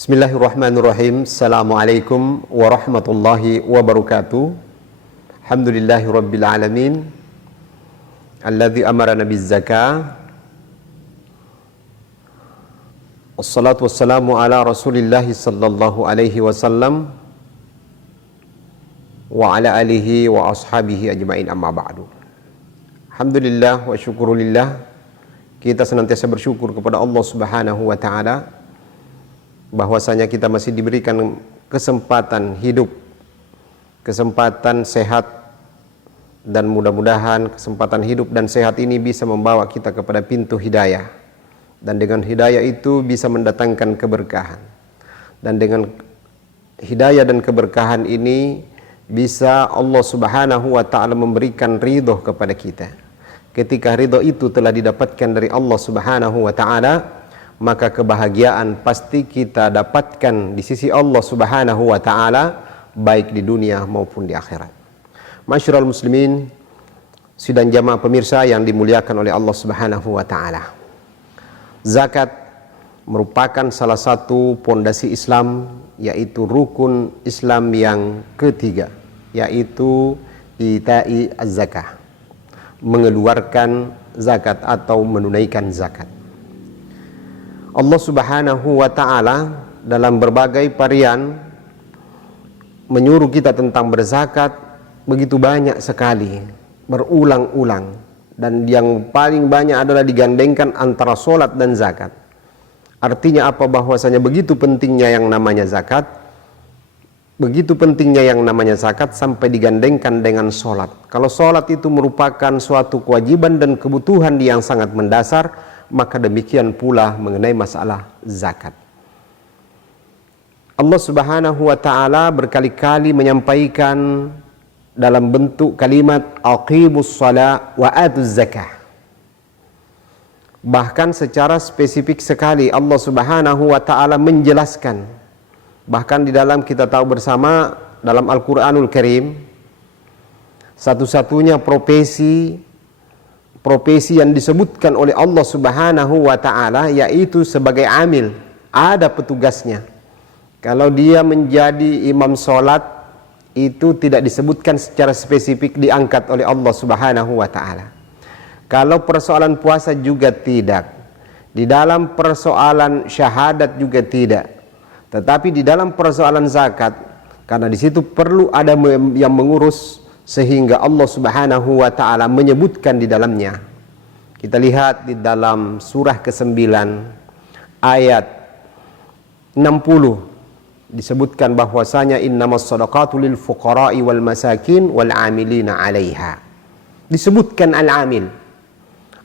Bismillahirrahmanirrahim. Assalamualaikum warahmatullahi wabarakatuh. Alhamdulillahi rabbil alamin alladzi amarana bizzakah. Wassalatu wassalamu ala rasulillahi sallallahu alaihi wasallam wa ala alihi wa ashabihi ajma'in, amma ba'du. Alhamdulillah wa syukurulillah, kita senantiasa bersyukur kepada Allah subhanahu wa ta'ala bahwasanya kita masih diberikan kesempatan hidup, kesempatan sehat, dan mudah-mudahan kesempatan hidup dan sehat ini bisa membawa kita kepada pintu hidayah, dan dengan hidayah itu bisa mendatangkan keberkahan, dan dengan hidayah dan keberkahan ini bisa Allah subhanahu wa ta'ala memberikan ridho kepada kita. Ketika ridho itu telah didapatkan dari Allah subhanahu wa ta'ala, maka kebahagiaan pasti kita dapatkan di sisi Allah subhanahu wa ta'ala, baik di dunia maupun di akhirat. Masyarul muslimin, sidang jamaah pemirsa yang dimuliakan oleh Allah subhanahu wa ta'ala, zakat merupakan salah satu pondasi Islam, yaitu rukun Islam yang ketiga, yaitu ita'i az-zakah, mengeluarkan zakat atau menunaikan zakat. Allah subhanahu wa ta'ala dalam berbagai varian menyuruh kita tentang berzakat begitu banyak sekali, berulang-ulang, dan yang paling banyak adalah digandengkan antara solat dan zakat. Artinya apa? Bahwasanya begitu pentingnya yang namanya zakat, begitu pentingnya yang namanya zakat sampai digandengkan dengan solat. Kalau solat itu merupakan suatu kewajiban dan kebutuhan yang sangat mendasar, maka demikian pula mengenai masalah zakat. Allah subhanahu wa ta'ala berkali-kali menyampaikan dalam bentuk kalimat aqimus shalah wa atuz zakah. Bahkan secara spesifik sekali Allah subhanahu wa ta'ala menjelaskan. Bahkan di dalam kita tahu bersama dalam Al-Quranul Karim, satu-satunya profesi yang disebutkan oleh Allah subhanahu wa ta'ala yaitu sebagai amil, ada petugasnya. Kalau dia menjadi imam sholat, itu tidak disebutkan secara spesifik, diangkat oleh Allah subhanahu wa ta'ala. Kalau persoalan puasa juga tidak, di dalam persoalan syahadat juga tidak. Tetapi di dalam persoalan zakat, karena di situ perlu ada yang mengurus, sehingga Allah subhanahu wa ta'ala menyebutkan di dalamnya. Kita lihat di dalam surah ke-9 ayat 60 disebutkan bahwasanya innamas shadaqatu lil fuqara'i wal masakin wal 'amilina 'alaiha. Disebutkan al-amil.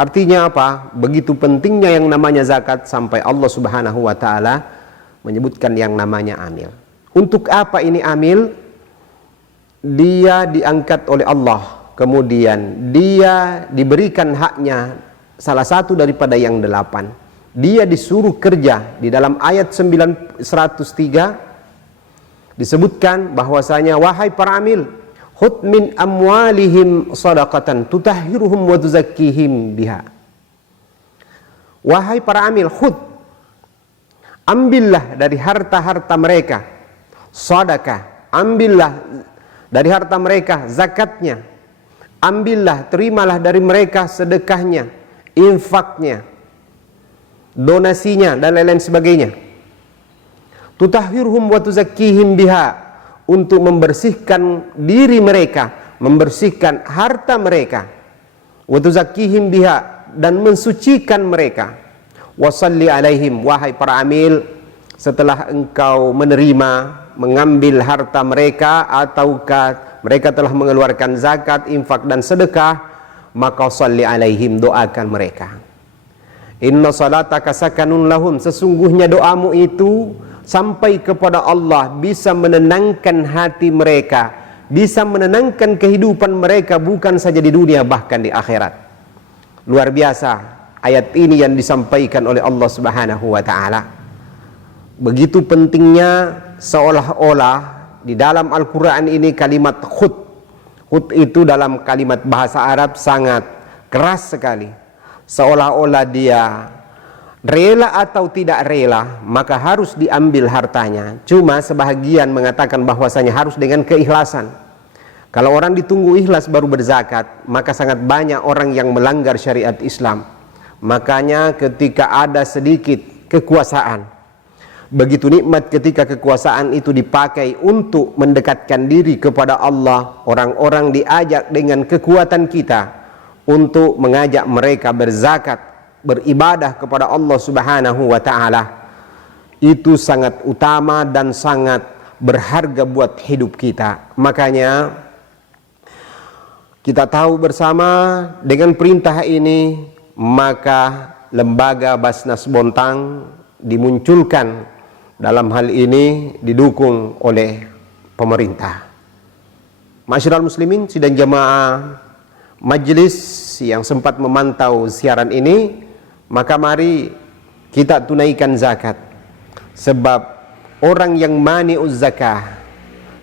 Artinya apa? Begitu pentingnya yang namanya zakat sampai Allah subhanahu wa ta'ala menyebutkan yang namanya amil. Untuk apa ini amil? Dia diangkat oleh Allah, kemudian dia diberikan haknya salah satu daripada yang 8. Dia disuruh kerja. Di dalam ayat 103 disebutkan bahwasanya wahai para amil, khudh min amwalihim shadaqatan tutahhiruhum wa tuzakkihim biha. Wahai para amil, khudh, ambillah dari harta-harta mereka sedekah, ambillah dari harta mereka zakatnya, ambillah, terimalah dari mereka sedekahnya, infaknya, donasinya, dan lain-lain sebagainya. Tutahhirhum wa tuzakkihim biha, untuk membersihkan diri mereka, membersihkan harta mereka, wa tuzakkihim biha, dan mensucikan mereka. Wasalli alaihim, wahai para amil, setelah engkau menerima, mengambil harta mereka, ataukah mereka telah mengeluarkan zakat, infak, dan sedekah, maka salli alaihim, doakan mereka. Inna salataka sakanun lahum, sesungguhnya doamu itu sampai kepada Allah, bisa menenangkan hati mereka, bisa menenangkan kehidupan mereka, bukan saja di dunia, bahkan di akhirat. Luar biasa ayat ini yang disampaikan oleh Allah subhanahu wa ta'ala. Begitu pentingnya, seolah-olah di dalam Al-Quran ini kalimat khud. Khud itu dalam kalimat bahasa Arab sangat keras sekali. Seolah-olah dia Rela atau tidak rela, maka harus diambil hartanya. Cuma sebahagian mengatakan bahwasanya harus dengan keikhlasan. Kalau orang ditunggu ikhlas baru berzakat, maka sangat banyak orang yang melanggar syariat Islam. Makanya ketika ada sedikit kekuasaan, begitu nikmat ketika kekuasaan itu dipakai untuk mendekatkan diri kepada Allah, orang-orang diajak dengan kekuatan kita untuk mengajak mereka berzakat, beribadah kepada Allah Subhanahu wa taala. Itu sangat utama dan sangat berharga buat hidup kita. Makanya kita tahu bersama dengan perintah ini, maka lembaga Basnas Bontang dimunculkan, dalam hal ini didukung oleh pemerintah. Masyarakat muslimin sidang jamaah majelis yang sempat memantau siaran ini, maka mari kita tunaikan zakat. Sebab orang yang mani'uz zakah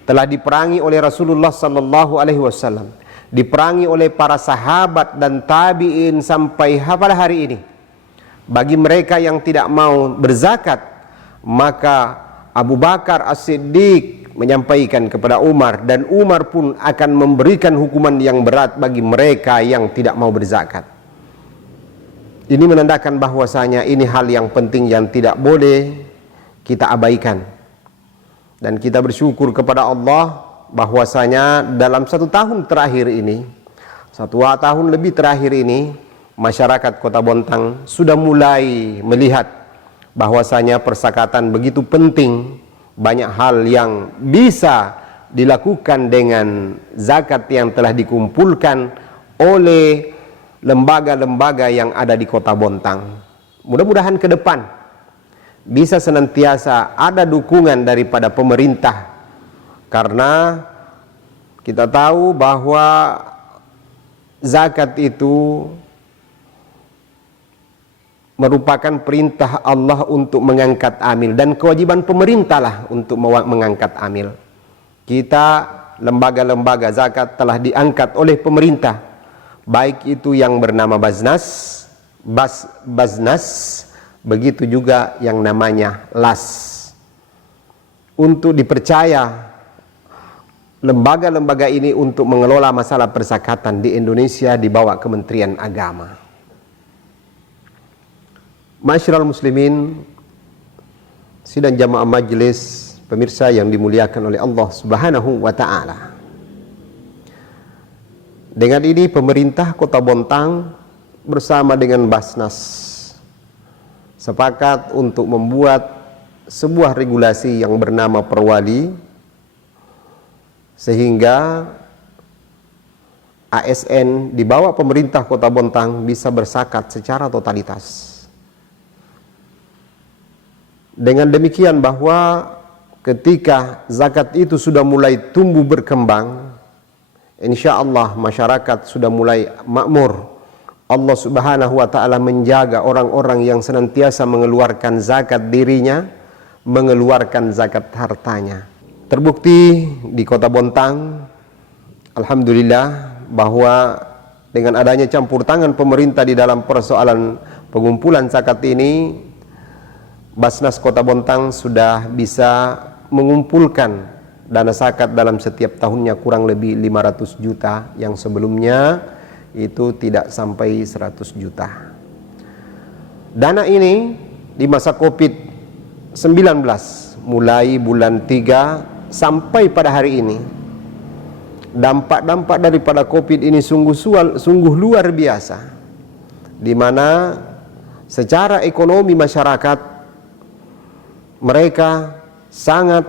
telah diperangi oleh Rasulullah sallallahu alaihi wasallam, diperangi oleh para sahabat dan tabi'in sampai pada hari ini. Bagi mereka yang tidak mau berzakat, maka Abu Bakar As-Siddiq menyampaikan kepada Umar, dan Umar pun akan memberikan hukuman yang berat bagi mereka yang tidak mau berzakat. Ini menandakan bahwasanya ini hal yang penting yang tidak boleh kita abaikan. Dan kita bersyukur kepada Allah bahwasanya dalam 1 tahun terakhir ini, 1 tahun lebih terakhir ini, masyarakat Kota Bontang sudah mulai melihat bahwasanya persakatan begitu penting. Banyak hal yang bisa dilakukan dengan zakat yang telah dikumpulkan oleh lembaga-lembaga yang ada di Kota Bontang. Mudah-mudahan ke depan bisa senantiasa ada dukungan daripada pemerintah, karena kita tahu bahwa zakat itu merupakan perintah Allah untuk mengangkat amil, dan kewajiban pemerintah lah untuk mengangkat amil. Kita lembaga-lembaga zakat telah diangkat oleh pemerintah, baik itu yang bernama Basnas, begitu juga yang namanya LAS. Untuk dipercaya lembaga-lembaga ini untuk mengelola masalah persakatan di Indonesia di bawah Kementerian Agama. Masyarakat muslimin, sidang jamaah majelis, pemirsa yang dimuliakan oleh Allah Subhanahu wa taala. Dengan ini pemerintah Kota Bontang bersama dengan Basnas sepakat untuk membuat sebuah regulasi yang bernama Perwali, sehingga ASN di bawah pemerintah Kota Bontang bisa berzakat secara totalitas. Dengan demikian bahwa ketika zakat itu sudah mulai tumbuh berkembang, insya Allah masyarakat sudah mulai makmur. Allah Subhanahu wa taala menjaga orang-orang yang senantiasa mengeluarkan zakat dirinya, mengeluarkan zakat hartanya. Terbukti di Kota Bontang, alhamdulillah, bahwa dengan adanya campur tangan pemerintah di dalam persoalan pengumpulan zakat ini, Basnas Kota Bontang sudah bisa mengumpulkan dana zakat dalam setiap tahunnya kurang lebih 500 juta, yang sebelumnya itu tidak sampai 100 juta. Dana ini di masa COVID-19, mulai bulan 3 sampai pada hari ini, dampak-dampak daripada COVID ini sungguh luar biasa, di mana secara ekonomi masyarakat mereka sangat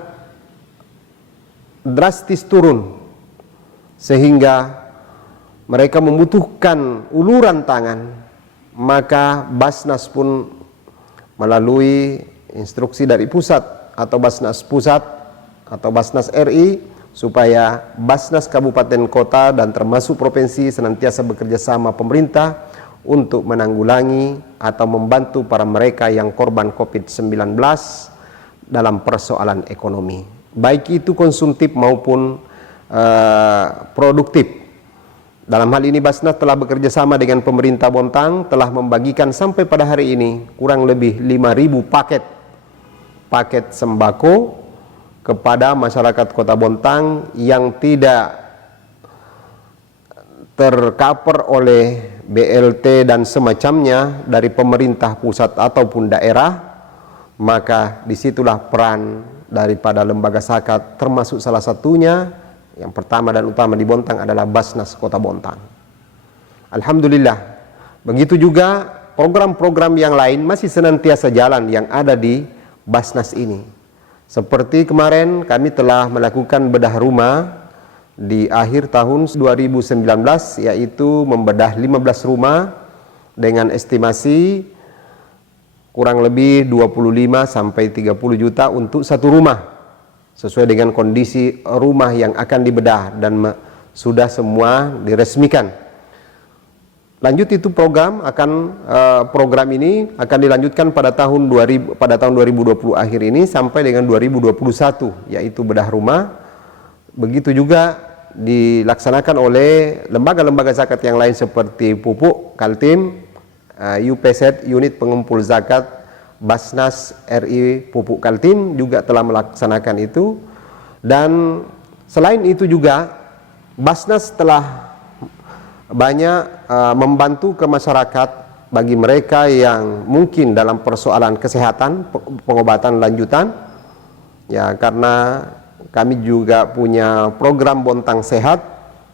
drastis turun, sehingga mereka membutuhkan uluran tangan. Maka Basnas pun melalui instruksi dari pusat atau Basnas pusat atau Basnas RI, supaya Basnas kabupaten kota dan termasuk provinsi senantiasa bekerja sama pemerintah untuk menanggulangi atau membantu para mereka yang korban COVID-19 dalam persoalan ekonomi, baik itu konsumtif maupun produktif. Dalam hal ini Basnas telah bekerja sama dengan pemerintah Bontang, telah membagikan sampai pada hari ini kurang lebih 5.000 paket sembako kepada masyarakat Kota Bontang yang tidak tercover oleh BLT dan semacamnya dari pemerintah pusat ataupun daerah. Maka disitulah peran daripada lembaga zakat, termasuk salah satunya yang pertama dan utama di Bontang adalah Basnas Kota Bontang. Alhamdulillah, begitu juga program-program yang lain masih senantiasa jalan yang ada di Basnas ini. Seperti kemarin kami telah melakukan bedah rumah di akhir tahun 2019, yaitu membedah 15 rumah dengan estimasi kurang lebih 25 sampai 30 juta untuk satu rumah, sesuai dengan kondisi rumah yang akan dibedah dan sudah semua diresmikan. Lanjut itu program ini akan dilanjutkan pada tahun 2020 akhir ini sampai dengan 2021, yaitu bedah rumah. Begitu juga dilaksanakan oleh lembaga-lembaga zakat yang lain seperti Pupuk, Kaltim, UPZ, Unit Pengumpul Zakat Basnas RI Pupuk Kaltim juga telah melaksanakan itu. Dan selain itu juga Basnas telah banyak membantu ke masyarakat bagi mereka yang mungkin dalam persoalan kesehatan, pengobatan lanjutan, ya, karena kami juga punya program Bontang Sehat,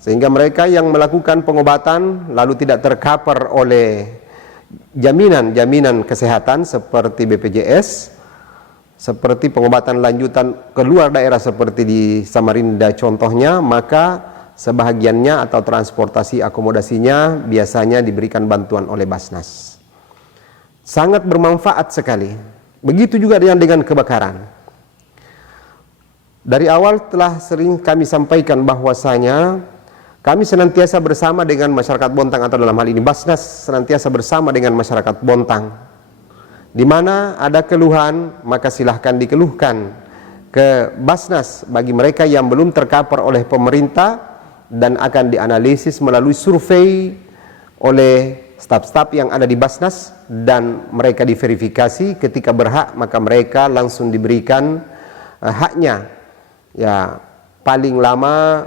sehingga mereka yang melakukan pengobatan lalu tidak tercover oleh jaminan kesehatan seperti BPJS, seperti pengobatan lanjutan keluar daerah seperti di Samarinda contohnya, maka sebahagiannya atau transportasi akomodasinya biasanya diberikan bantuan oleh Basnas. Sangat bermanfaat sekali. Begitu juga dengan kebakaran. Dari awal telah sering kami sampaikan bahwasanya kami senantiasa bersama dengan masyarakat Bontang, atau dalam hal ini Basnas senantiasa bersama dengan masyarakat Bontang. Di mana ada keluhan, maka silahkan dikeluhkan ke Basnas bagi mereka yang belum tercover oleh pemerintah, dan akan dianalisis melalui survei oleh staf-staf yang ada di Basnas, dan mereka diverifikasi. Ketika berhak, maka mereka langsung diberikan haknya. Ya, paling lama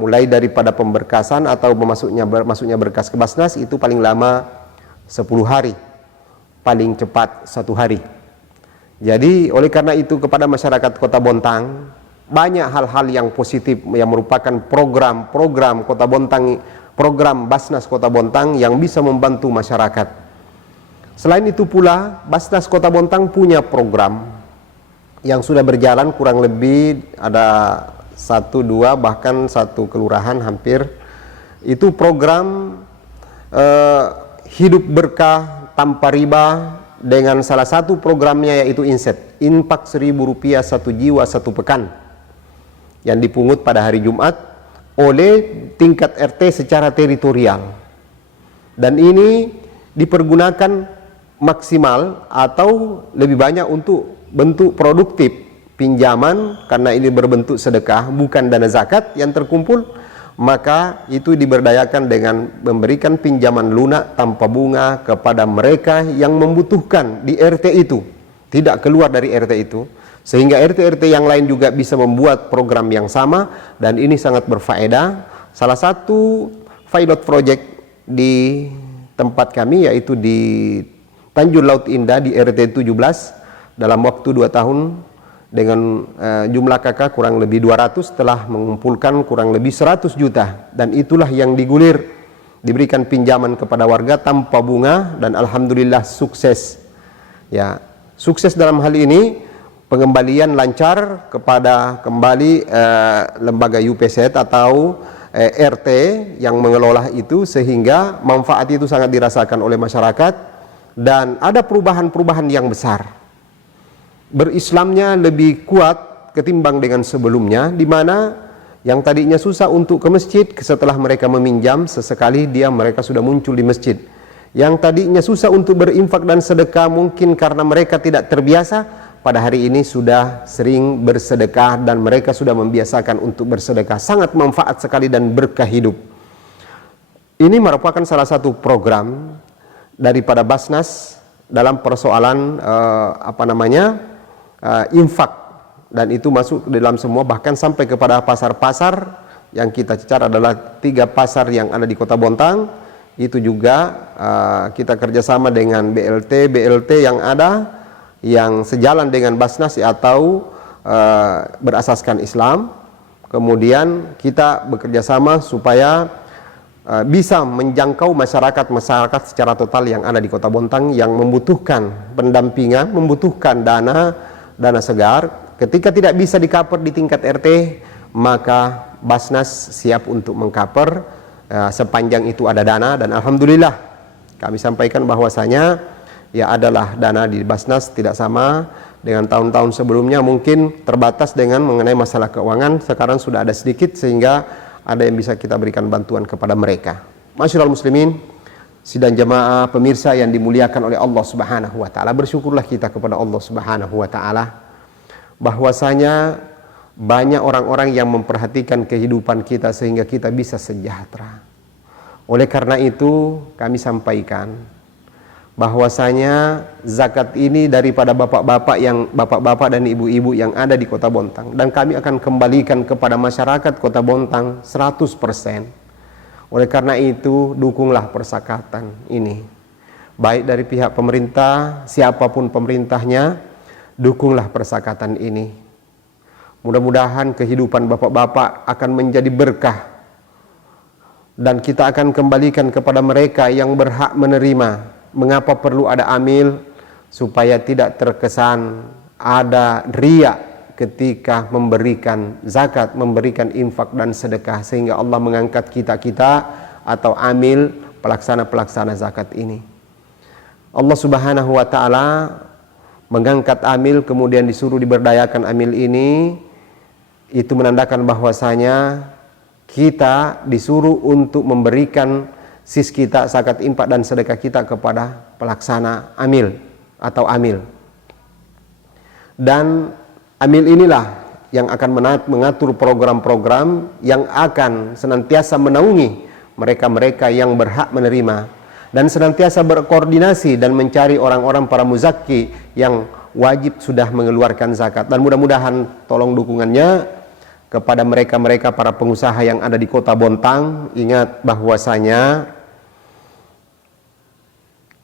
mulai daripada pemberkasan atau masuknya berkas ke Basnas itu paling lama 10 hari, paling cepat 1 hari. Jadi oleh karena itu kepada masyarakat Kota Bontang banyak hal-hal yang positif yang merupakan program Kota Bontang, program Basnas Kota Bontang yang bisa membantu masyarakat. Selain itu pula Basnas Kota Bontang punya program yang sudah berjalan kurang lebih ada 1, 2, bahkan 1 kelurahan hampir. Itu program hidup berkah tanpa riba, dengan salah satu programnya yaitu infak Rp1.000 1 jiwa 1 pekan, yang dipungut pada hari Jumat oleh tingkat RT secara teritorial. Dan ini dipergunakan maksimal atau lebih banyak untuk bentuk produktif pinjaman, karena ini berbentuk sedekah bukan dana zakat yang terkumpul, maka itu diberdayakan dengan memberikan pinjaman lunak tanpa bunga kepada mereka yang membutuhkan di RT itu, tidak keluar dari RT itu, sehingga RT-RT yang lain juga bisa membuat program yang sama, dan ini sangat berfaedah. Salah satu pilot project di tempat kami yaitu di Tanjung Laut Indah di RT 17, dalam waktu 2 tahun dengan jumlah KK kurang lebih 200 telah mengumpulkan kurang lebih 100 juta, dan itulah yang digulir, diberikan pinjaman kepada warga tanpa bunga, dan alhamdulillah sukses. Ya, sukses dalam hal ini, pengembalian lancar kepada lembaga UPZ atau RT yang mengelola itu, sehingga manfaat itu sangat dirasakan oleh masyarakat, dan ada perubahan-perubahan yang besar. Berislamnya lebih kuat ketimbang dengan sebelumnya, di mana yang tadinya susah untuk ke masjid, setelah mereka meminjam sesekali mereka sudah muncul di masjid. Yang tadinya susah untuk berinfak dan sedekah mungkin karena mereka tidak terbiasa, pada hari ini sudah sering bersedekah dan mereka sudah membiasakan untuk bersedekah. Sangat manfaat sekali dan berkah hidup. Ini merupakan salah satu program daripada Basnas dalam persoalan infak, dan itu masuk ke dalam semua, bahkan sampai kepada pasar-pasar yang kita cecar adalah 3 pasar yang ada di Kota Bontang. Itu juga kita kerjasama dengan BLT yang ada, yang sejalan dengan Basnas atau berasaskan Islam. Kemudian kita bekerja sama supaya bisa menjangkau masyarakat secara total yang ada di Kota Bontang yang membutuhkan pendampingan, membutuhkan dana segar. Ketika tidak bisa di-cover di tingkat RT, maka Basnas siap untuk meng-cover sepanjang itu ada dana. Dan alhamdulillah kami sampaikan bahwasanya ya adalah dana di Basnas tidak sama dengan tahun-tahun sebelumnya, mungkin terbatas dengan mengenai masalah keuangan. Sekarang sudah ada sedikit sehingga ada yang bisa kita berikan bantuan kepada mereka. Masyaallah muslimin, sidang jamaah pemirsa yang dimuliakan oleh Allah Subhanahu wa taala, bersyukurlah kita kepada Allah Subhanahu wa taala bahwasanya banyak orang-orang yang memperhatikan kehidupan kita sehingga kita bisa sejahtera. Oleh karena itu kami sampaikan bahwasanya zakat ini daripada bapak-bapak dan ibu-ibu yang ada di Kota Bontang, dan kami akan kembalikan kepada masyarakat Kota Bontang 100%. Oleh karena itu dukunglah persakatan ini, baik dari pihak pemerintah, siapapun pemerintahnya, dukunglah persakatan ini. Mudah-mudahan kehidupan bapak-bapak akan menjadi berkah, dan kita akan kembalikan kepada mereka yang berhak menerima. Mengapa perlu ada amil? Supaya tidak terkesan ada riya ketika memberikan zakat, memberikan infak dan sedekah, sehingga Allah mengangkat kita atau amil pelaksana zakat ini. Allah Subhanahu wa taala mengangkat amil, kemudian disuruh diberdayakan amil ini. Itu menandakan bahwasanya kita disuruh untuk memberikan sis kita, zakat, infak dan sedekah kita kepada pelaksana amil atau amil. Dan amil inilah yang akan mengatur program-program yang akan senantiasa menaungi mereka-mereka yang berhak menerima, dan senantiasa berkoordinasi dan mencari orang-orang para muzakki yang wajib sudah mengeluarkan zakat. Dan mudah-mudahan tolong dukungannya kepada mereka-mereka para pengusaha yang ada di Kota Bontang. Ingat bahwasanya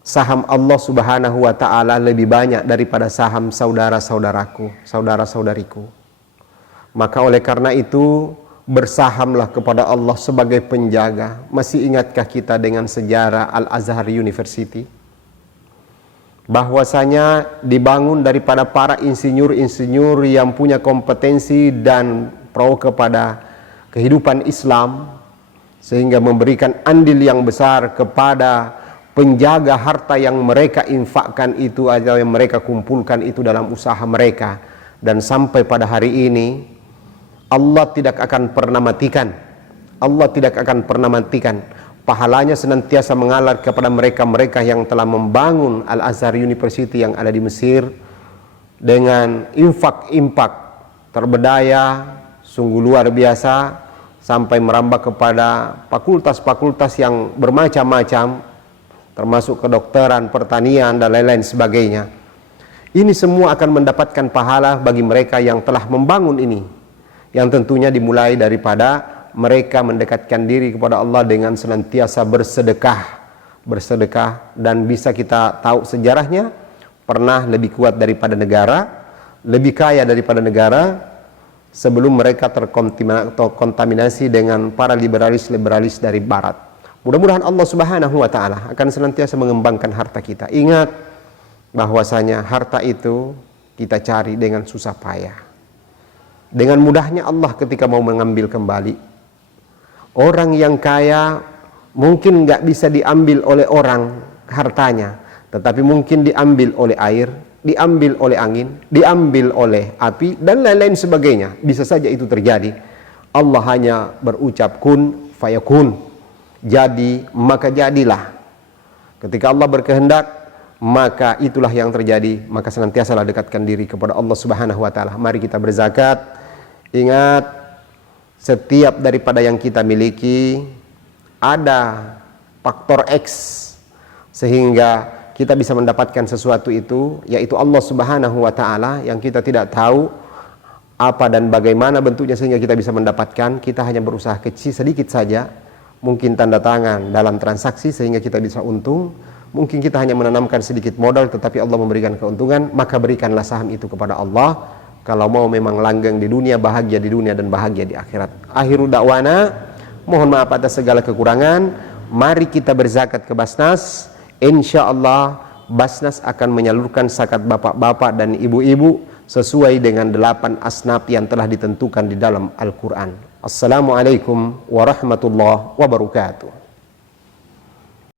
saham Allah Subhanahu wa taala lebih banyak daripada saham saudara-saudaraku, saudara-saudariku. Maka oleh karena itu bersahamlah kepada Allah sebagai penjaga. Masih ingatkah kita dengan sejarah Al-Azhar University? Bahwasanya dibangun daripada para insinyur-insinyur yang punya kompetensi dan pro kepada kehidupan Islam, sehingga memberikan andil yang besar kepada penjaga harta yang mereka infakkan itu atau yang mereka kumpulkan itu dalam usaha mereka. Dan sampai pada hari ini Allah tidak akan pernah matikan, pahalanya senantiasa mengalir kepada mereka-mereka yang telah membangun Al-Azhar University yang ada di Mesir dengan infak terberdaya sungguh luar biasa, sampai merambah kepada fakultas-fakultas yang bermacam-macam, termasuk kedokteran, pertanian dan lain-lain sebagainya. Ini semua akan mendapatkan pahala bagi mereka yang telah membangun ini, yang tentunya dimulai daripada mereka mendekatkan diri kepada Allah dengan senantiasa bersedekah, dan bisa kita tahu sejarahnya pernah lebih kuat daripada negara, lebih kaya daripada negara, sebelum mereka terkontaminasi dengan para liberalis dari barat. Mudah-mudahan Allah Subhanahu wa taala akan senantiasa mengembangkan harta kita. Ingat bahwasanya harta itu kita cari dengan susah payah. Dengan mudahnya Allah ketika mau mengambil kembali. Orang yang kaya mungkin nggak bisa diambil oleh orang hartanya, tetapi mungkin diambil oleh air, diambil oleh angin, diambil oleh api, dan lain-lain sebagainya. Bisa saja itu terjadi. Allah hanya berucap kun fayakun, jadi maka jadilah. Ketika Allah berkehendak, maka itulah yang terjadi. Maka senantiasalah dekatkan diri kepada Allah Subhanahu wa taala. Mari kita berzakat. Ingat, setiap daripada yang kita miliki ada faktor X sehingga kita bisa mendapatkan sesuatu itu, yaitu Allah Subhanahu wa taala yang kita tidak tahu apa dan bagaimana bentuknya sehingga kita bisa mendapatkan. Kita hanya berusaha kecil sedikit saja, mungkin tanda tangan dalam transaksi sehingga kita bisa untung. Mungkin kita hanya menanamkan sedikit modal tetapi Allah memberikan keuntungan, maka berikanlah saham itu kepada Allah. Kalau mau memang langgeng di dunia, bahagia di dunia dan bahagia di akhirat. Akhiru da'wana, mohon maaf atas segala kekurangan. Mari kita berzakat ke Basnas. Insya Allah Basnas akan menyalurkan zakat bapak-bapak dan ibu-ibu sesuai dengan 8 asnaf yang telah ditentukan di dalam Al-Quran. Assalamualaikum warahmatullahi wabarakatuh.